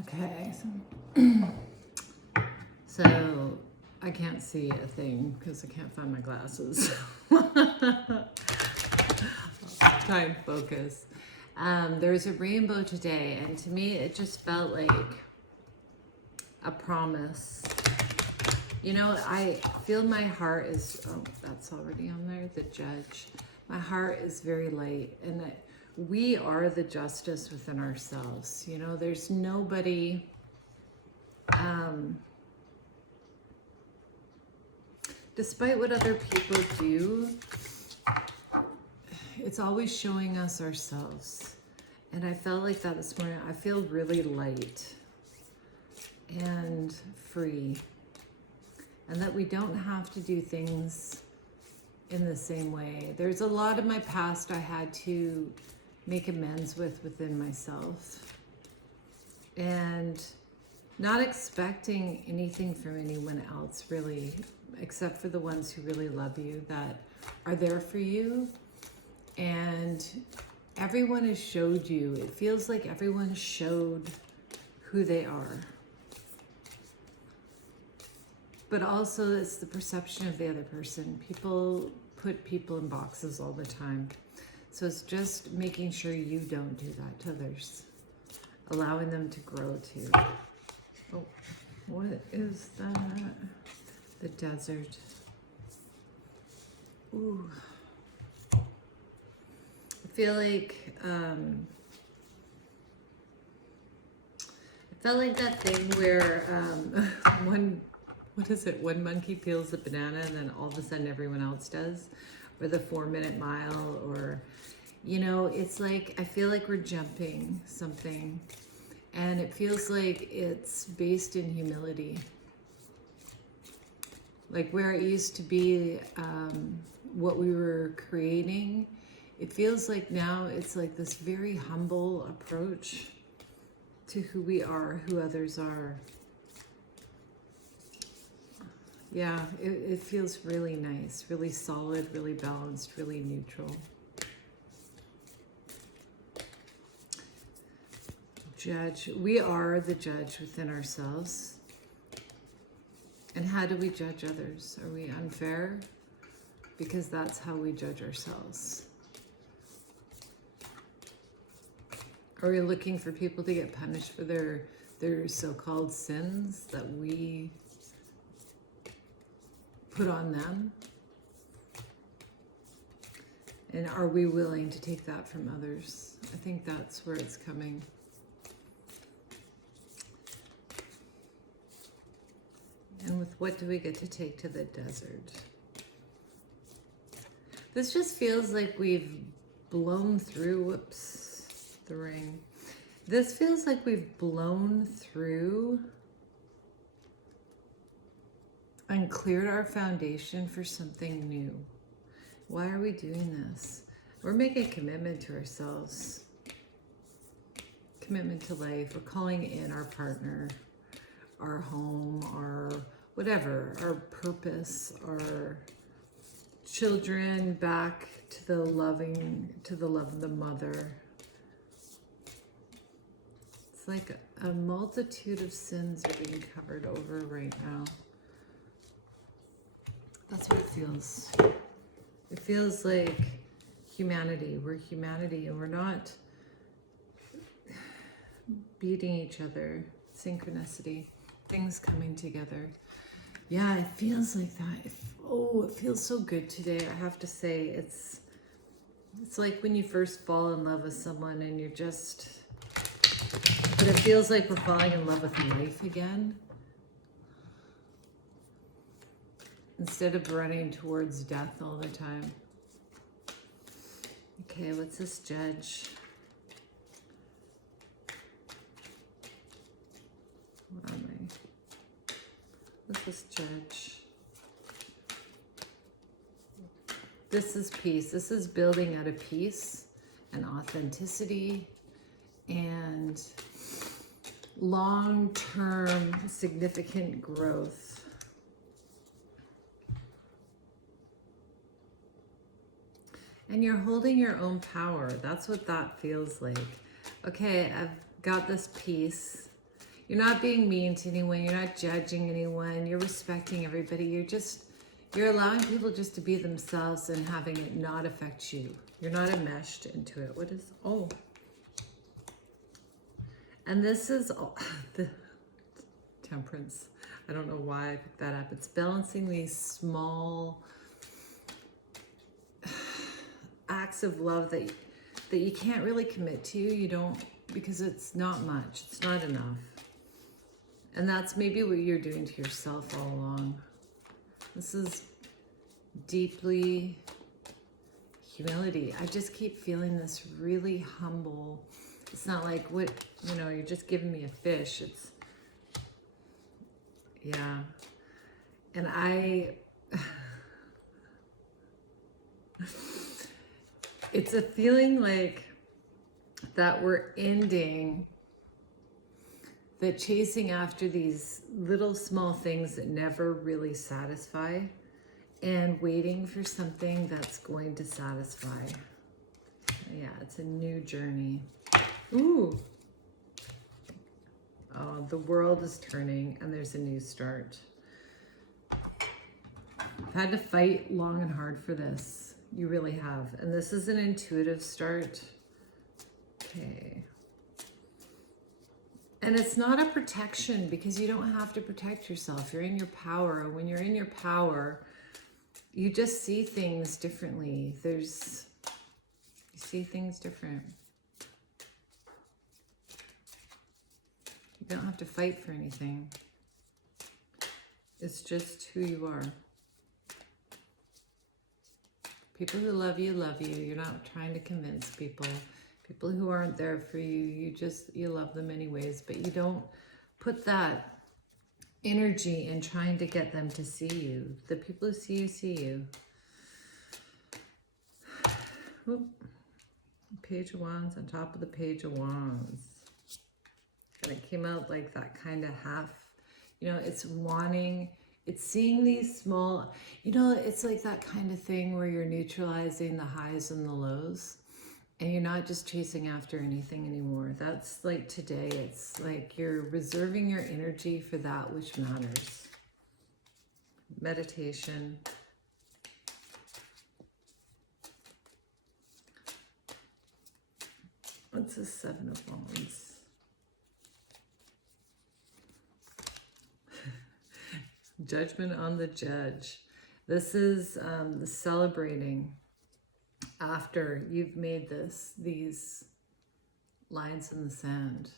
Okay, so I can't see a thing because I can't find my glasses. Try and focus. There's a rainbow today, and to me, it just felt like a promise. You know, I feel my heart is, oh, that's already on there, the judge. My heart is very light, and that we are the justice within ourselves. You know, there's nobody, despite what other people do, it's always showing us ourselves. And I felt like that this morning. I feel really light and free. And that we don't have to do things in the same way. There's a lot of my past I had to make amends with within myself. And not expecting anything from anyone else, really, except for the ones who really love you, that are there for you. And everyone has showed you, it feels like everyone showed who they are. But also it's the perception of the other person. People put people in boxes all the time. So it's just making sure you don't do that to others. Allowing them to grow too. Oh, what is that? The desert. Ooh. I feel like, I felt like that thing where what is it? One monkey peels a banana and then all of a sudden everyone else does. Or the 4-minute mile, or, you know, it's like, I feel like we're jumping something. And it feels like it's based in humility. Like where it used to be what we were creating, it feels like now it's like this very humble approach to who we are, who others are. Yeah, it feels really nice, really solid, really balanced, really neutral. Judge. We are the judge within ourselves. And how do we judge others? Are we unfair? Because that's how we judge ourselves. Are we looking for people to get punished for their so-called sins that we put on them? And are we willing to take that from others? I think that's where it's coming. And with what do we get to take to the desert? This just feels like we've blown through, whoops, the ring. This feels like we've blown through and cleared our foundation for something new. Why are we doing this? We're making a commitment to ourselves, commitment to life. We're calling in our partner, our home, our whatever, our purpose, our children back to the love of the mother. It's like a multitude of sins are being covered over right now. That's what it feels. It feels like humanity. We're humanity, and we're not beating each other. Synchronicity, things coming together. Yeah, it feels like that. It feels so good today. I have to say, it's like when you first fall in love with someone and you're just, but it feels like we're falling in love with life again. Instead of running towards death all the time. Okay, what's this judge? Where am I? What's this judge? This is peace. This is building out of peace and authenticity and long-term significant growth. And you're holding your own power. That's what that feels like. Okay, I've got this peace. You're not being mean to anyone. You're not judging anyone. You're respecting everybody. You're allowing people just to be themselves and having it not affect you. You're not enmeshed into it. What is, oh. And this is the Temperance. I don't know why I picked that up. It's balancing these small acts of love that you can't really commit to. You don't, because it's not much. It's not enough. And that's maybe what you're doing to yourself all along. This is deeply humility. I just keep feeling this really humble. It's not like, what, you know, you're just giving me a fish. It's, yeah. And it's a feeling like that we're ending that chasing after these little small things that never really satisfy and waiting for something that's going to satisfy. Yeah, it's a new journey. Ooh. Oh, the world is turning and there's a new start. I've had to fight long and hard for this. You really have. And this is an intuitive start. Okay. And it's not a protection because you don't have to protect yourself. You're in your power. When you're in your power, you just see things differently. You see things different. You don't have to fight for anything. It's just who you are. People who love you, love you. You're not trying to convince people. People who aren't there for you, you love them anyways, but you don't put that energy in trying to get them to see you. The people who see you. Oop. Page of Wands on top of the Page of Wands. And it came out like that kind of half, you know, it's wanting, it's seeing these small, you know, it's like that kind of thing where you're neutralizing the highs and the lows and you're not just chasing after anything anymore. That's like today, it's like you're reserving your energy for that which matters. Meditation. What's the Seven of Wands? Judgment on the judge. This is the celebrating after you've made these lines in the sand.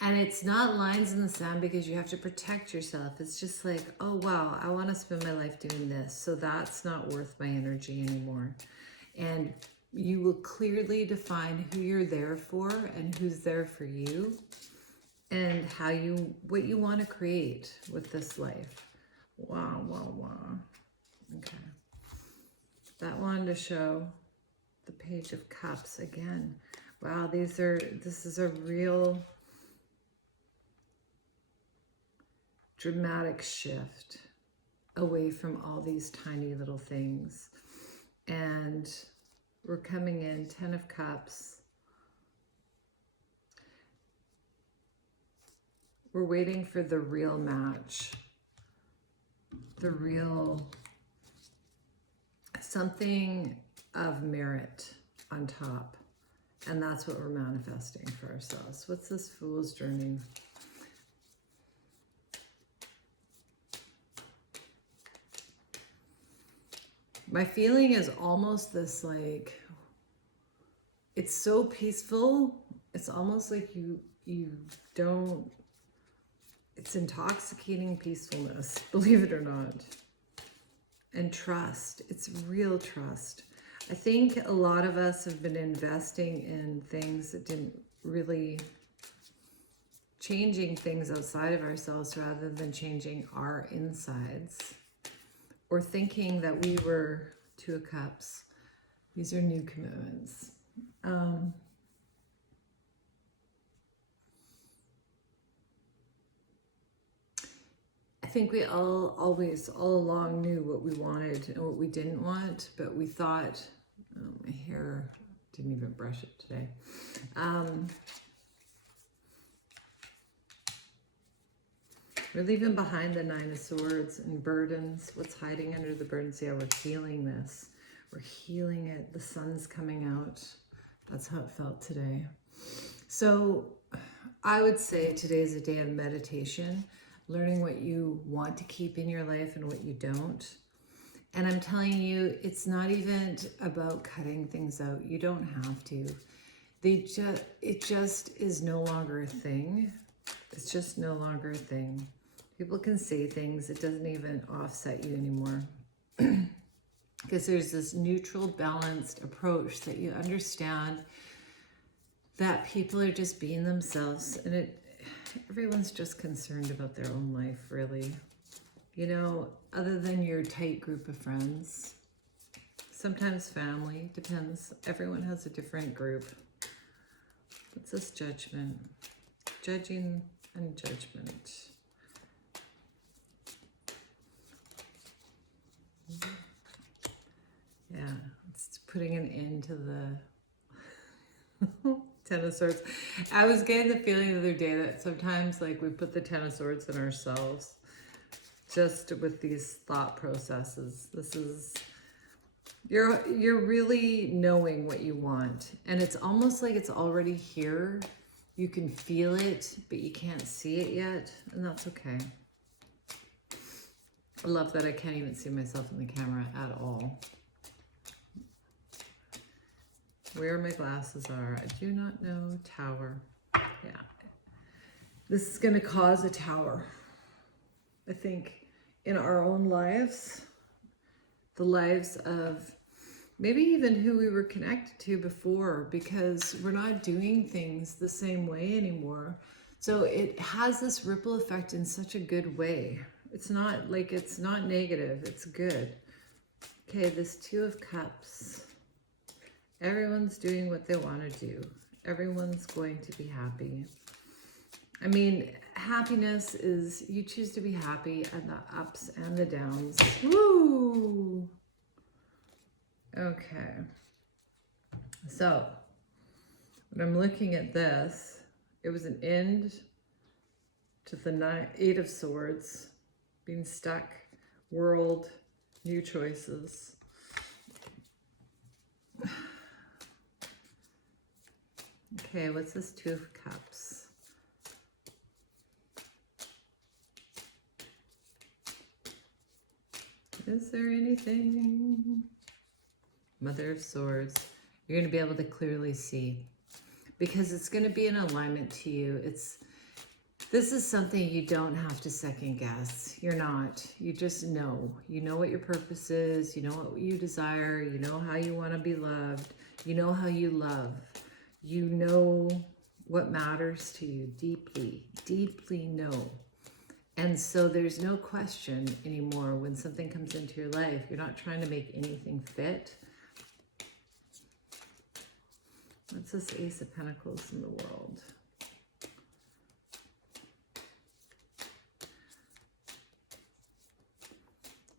And it's not lines in the sand because you have to protect yourself. It's just like, oh wow, I want to spend my life doing this, so that's not worth my energy anymore. And you will clearly define who you're there for and who's there for you. And what you want to create with this life. Wow, wow, wow. Okay. That wanted to show the Page of Cups again. Wow, this is a real dramatic shift away from all these tiny little things. And we're coming in, 10 of Cups. We're waiting for the real match, the real, something of merit on top. And that's what we're manifesting for ourselves. What's this Fool's Journey? My feeling is almost this like, it's so peaceful. It's almost like you don't, it's intoxicating peacefulness, believe it or not. And trust, it's real trust. I think a lot of us have been investing in things that didn't really, changing things outside of ourselves rather than changing our insides. Or thinking that we were, 2 of Cups. These are new commitments. I think we all along knew what we wanted and what we didn't want, but we thought, oh, my hair, didn't even brush it today. We're leaving behind the Nine of Swords and burdens. What's hiding under the burdens? Yeah, we're healing this. We're healing it. The sun's coming out. That's how it felt today. So I would say today is a day of meditation, learning what you want to keep in your life and what you don't. And I'm telling you, it's not even about cutting things out. You don't have to. It just is no longer a thing. It's just no longer a thing. People can say things. It doesn't even offset you anymore. Because there's this neutral, balanced approach that you understand that people are just being themselves, and everyone's just concerned about their own life, really. You know, other than your tight group of friends, sometimes family, depends. Everyone has a different group. What's this judgment? Judging and judgment. Yeah, it's putting an end to the Ten of Swords. I was getting the feeling the other day that sometimes like we put the Ten of Swords in ourselves just with these thought processes. This is, you're really knowing what you want, and it's almost like it's already here. You can feel it, but you can't see it yet, and that's okay. I love that I can't even see myself in the camera at all. Where my glasses are, I do not know. Tower. Yeah. This is going to cause a tower. I think in our own lives, the lives of maybe even who we were connected to before, because we're not doing things the same way anymore. So it has this ripple effect in such a good way. It's not like, it's not negative, it's good. Okay, this Two of Cups. Everyone's doing what they want to do. Everyone's going to be happy. I mean, happiness is, you choose to be happy at the ups and the downs. Woo! Okay. So, when I'm looking at this, it was an end to the Eight of Swords, being stuck, world, new choices. Okay, what's this Two of Cups? Is there anything? Mother of Swords. You're going to be able to clearly see, because it's going to be in alignment to you. This is something you don't have to second guess. You're not. You just know. You know what your purpose is. You know what you desire. You know how you want to be loved. You know how you love. You know what matters to you deeply, deeply know. And so there's no question anymore when something comes into your life. You're not trying to make anything fit. What's this Ace of Pentacles in the world?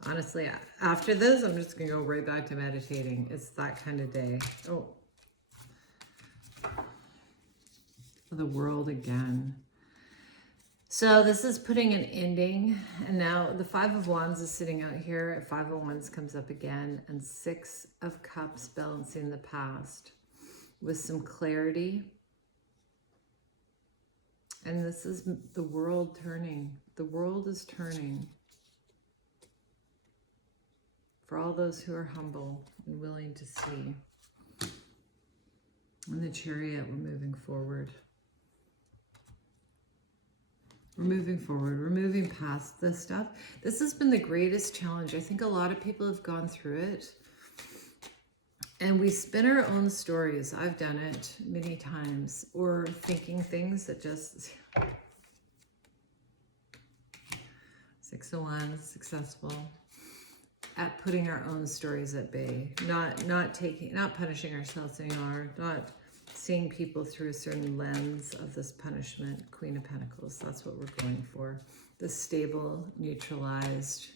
Honestly, after this, I'm just going to go right back to meditating. It's that kind of day. Oh. The world again. So this is putting an ending, and now the Five of Wands is sitting out here. Five of Wands comes up again, and Six of Cups balancing the past with some clarity. And this is the world turning. The world is turning for all those who are humble and willing to see. In the Chariot, we're moving forward. We're moving forward. We're moving past this stuff. This has been the greatest challenge. I think a lot of people have gone through it. And we spin our own stories. I've done it many times. Or thinking things that just... Six of Wands, successful. At putting our own stories at bay. Not punishing ourselves anymore. Not seeing people through a certain lens of this punishment. Queen of Pentacles, that's what we're going for. The stable, neutralized,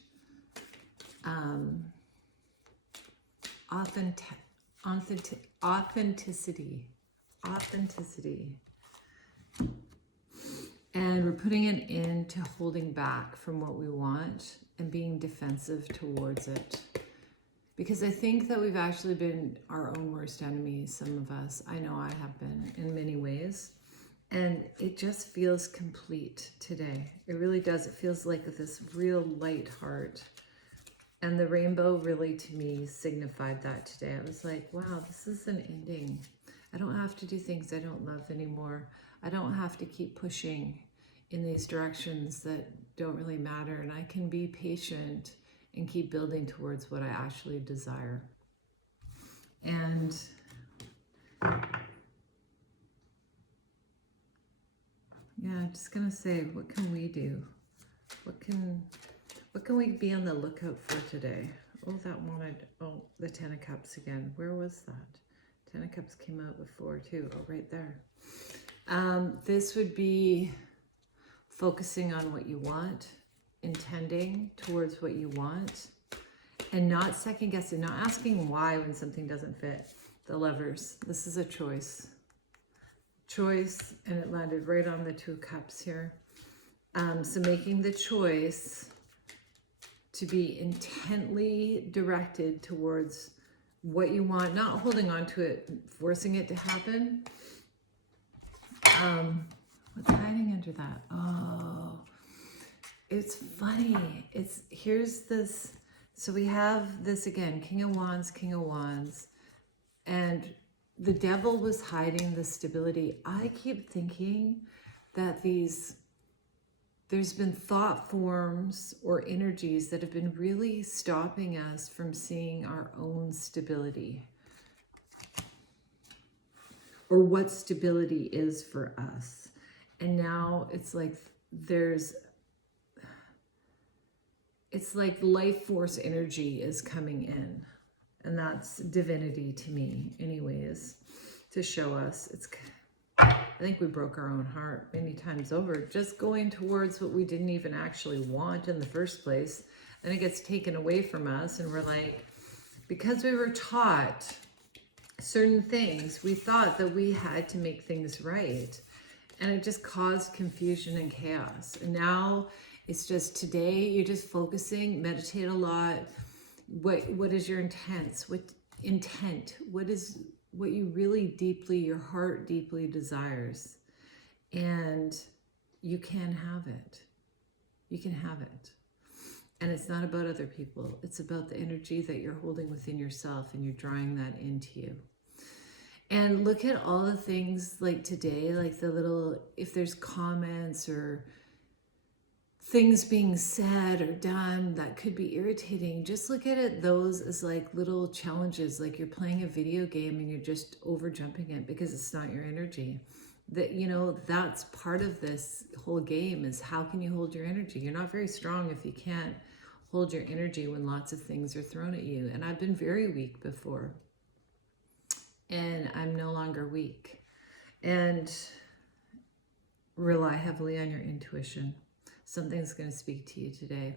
authenticity. And we're putting an end to holding back from what we want and being defensive towards it. Because I think that we've actually been our own worst enemies, some of us. I know I have been in many ways. And it just feels complete today. It really does. It feels like this real light heart. And the rainbow really, to me, signified that today. I was like, wow, this is an ending. I don't have to do things I don't love anymore. I don't have to keep pushing in these directions that don't really matter. And I can be patient and keep building towards what I actually desire. And yeah, I'm just gonna say, what can we do? What can we be on the lookout for today? Oh, that wanted, oh, the Ten of Cups again. Where was that? Ten of Cups came out before too. Oh, right there. This would be focusing on what you want, intending towards what you want, and not second guessing, not asking why when something doesn't fit. The Lovers, this is a choice. Choice, and it landed right on the Two of Cups here. So making the choice to be intently directed towards what you want, not holding on to it, forcing it to happen. What's hiding under that? Oh, it's funny. Here's this. So we have this again, King of Wands, and the devil was hiding the stability. I keep thinking that there's been thought forms or energies that have been really stopping us from seeing our own stability, or what stability is for us. And now it's like it's like life force energy is coming in. And that's divinity to me anyways, to show us. I think we broke our own heart many times over, just going towards what we didn't even actually want in the first place. Then it gets taken away from us, and we're like, because we were taught certain things, we thought that we had to make things right. And it just caused confusion and chaos. And now it's just today, you're just focusing, meditate a lot. What is your intent? What is what you really deeply, your heart deeply desires? And you can have it. You can have it. And it's not about other people. It's about the energy that you're holding within yourself, and you're drawing that into you. And look at all the things like today, like the little, if there's comments or things being said or done that could be irritating, just look at it, those as like little challenges, like you're playing a video game and you're just over jumping it because it's not your energy. That, you know, that's part of this whole game, is how can you hold your energy? You're not very strong if you can't hold your energy when lots of things are thrown at you. And I've been very weak before, and I'm no longer weak. And rely heavily on your intuition. Something's going to speak to you today.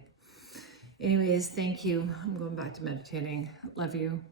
Anyways, thank you. I'm going back to meditating. Love you.